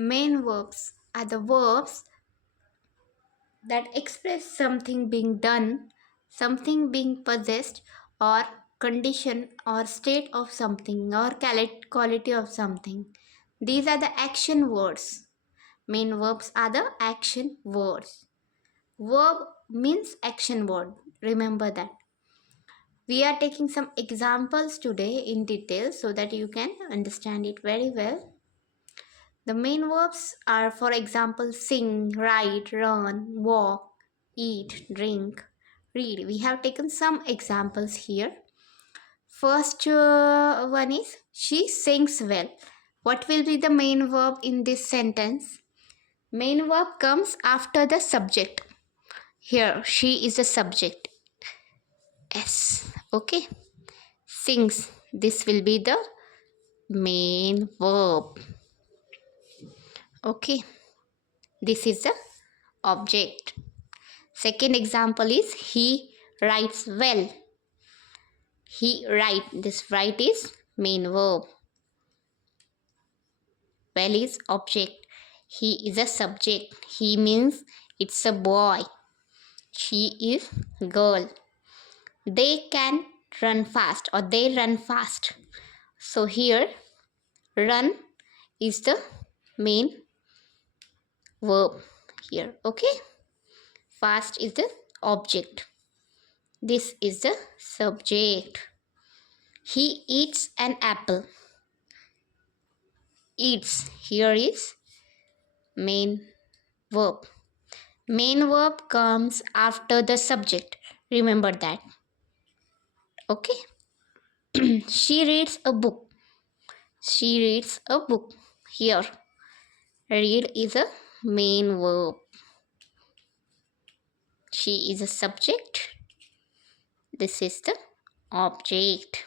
Main verbs are the verbs that express something being done, something being possessed, or condition or state of something or quality of something. These are the action words. Main verbs are the action words. Verb means action word. Remember that. We are taking some examples today in detail so that you can understand it very well. The main verbs are, for example, sing, write, run, walk, eat, drink, read. We have taken some examples here. First one is she sings well. What will be the main verb in this sentence? Main verb comes after the subject. Here, she is the subject. S. Okay. Sings. This will be the main verb. Okay. This is the object. Second example is he writes well. He write. This write is main verb. Well is object. He is a subject. He means it's a boy. She is girl. They can run fast or they run fast. So here run is the main verb here. Okay. Fast is the object. This is the subject. He eats an apple. Eats here is main verb. Main verb comes after the subject. Remember that. Okay. She reads a book. She reads a book. Here, read is a main verb. She is a subject. This is the object.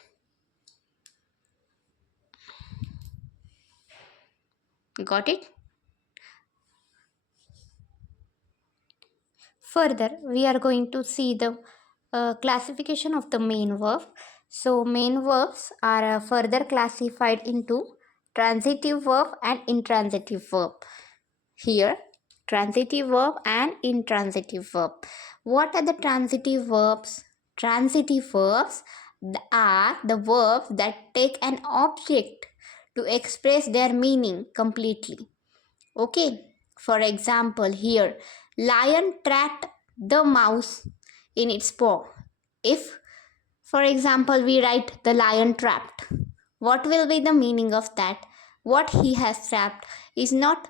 Got it? Further, we are going to see the classification of the main verb. So, main verbs are further classified into transitive verb and intransitive verb. Here, transitive verb and intransitive verb. What are the transitive verbs? Transitive verbs are the verbs that take an object to express their meaning completely. Okay, for example, here, lion trapped the mouse in its paw. If, for example, we write the lion trapped, what will be the meaning of that? What he has trapped is not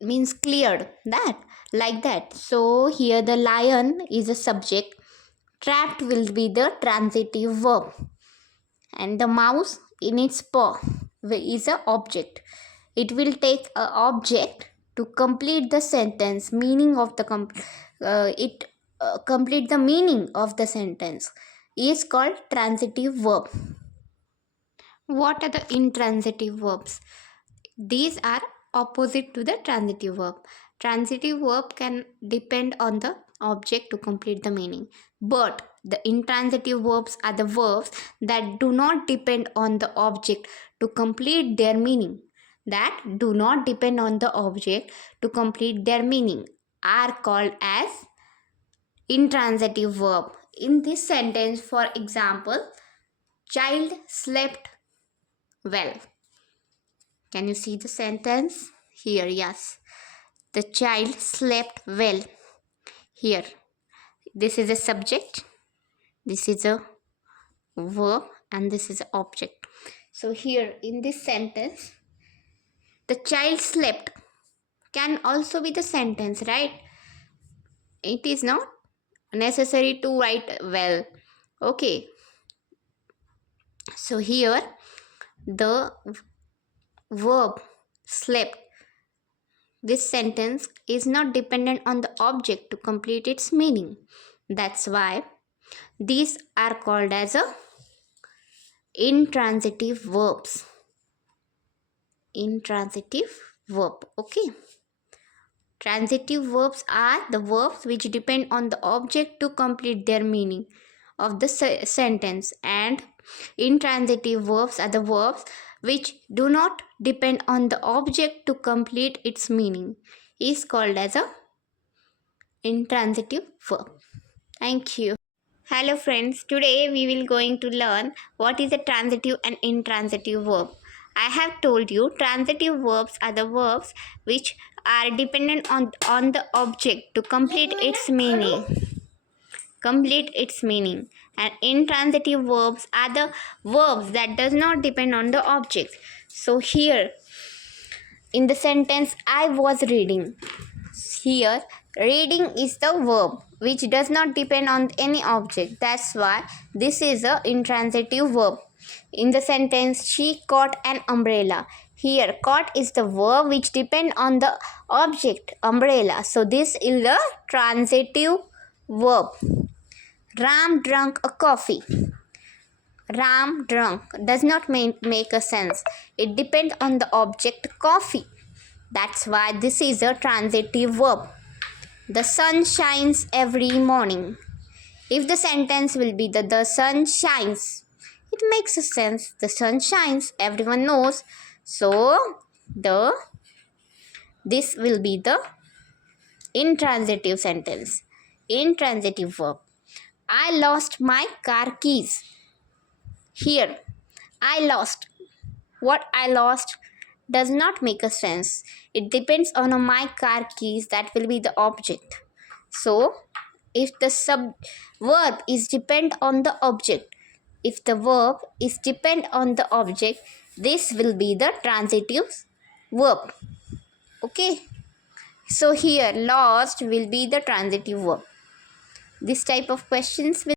means cleared, that like that. So here the lion is a subject, trapped will be the transitive verb, and the mouse in its paw is a object. It will take a object to complete the sentence meaning of the complete the meaning of the sentence is called transitive verb. What are the intransitive verbs? These are opposite to the transitive verb. Transitive verb can depend on the object to complete the meaning, but the intransitive verbs are the verbs that do not depend on the object to complete their meaning. That do not depend on the object to complete their meaning are called as intransitive verb. In this sentence, for example, child slept well. Can you see the sentence? Here, yes. The child slept well. Here, this is a subject, this is a verb, and this is an object. So here in this sentence, the child slept can also be the sentence, right? It is not necessary to write well. Okay. So here, the verb slept, this sentence is not dependent on the object to complete its meaning. That's why these are called as a intransitive verbs. Intransitive verb. Okay. Transitive verbs are the verbs which depend on the object to complete their meaning of the sentence, and intransitive verbs are the verbs which do not depend on the object to complete its meaning is called as a intransitive verb. Thank you. Hello friends, today we will going to learn what is a transitive and intransitive verb. I have told you transitive verbs are the verbs which are dependent on the object to complete its meaning. And intransitive verbs are the verbs that does not depend on the object. So here in the sentence I was reading, here reading is the verb which does not depend on any object. That's why this is a intransitive verb. In the sentence she caught an umbrella, here caught is the verb which depend on the object umbrella. So this is the transitive verb. Ram drank a coffee. Ram drunk does not make a sense. It depends on the object coffee. That's why this is a transitive verb. The sun shines every morning. If the sentence will be the sun shines, it makes a sense. The sun shines, everyone knows. So this will be the intransitive sentence. Intransitive verb. I lost my car keys. Here, I lost. What I lost does not make a sense. It depends on my car keys, that will be the object. So, if the verb is depend on the object, this will be the transitive verb. Okay. So here, lost will be the transitive verb. This type of questions will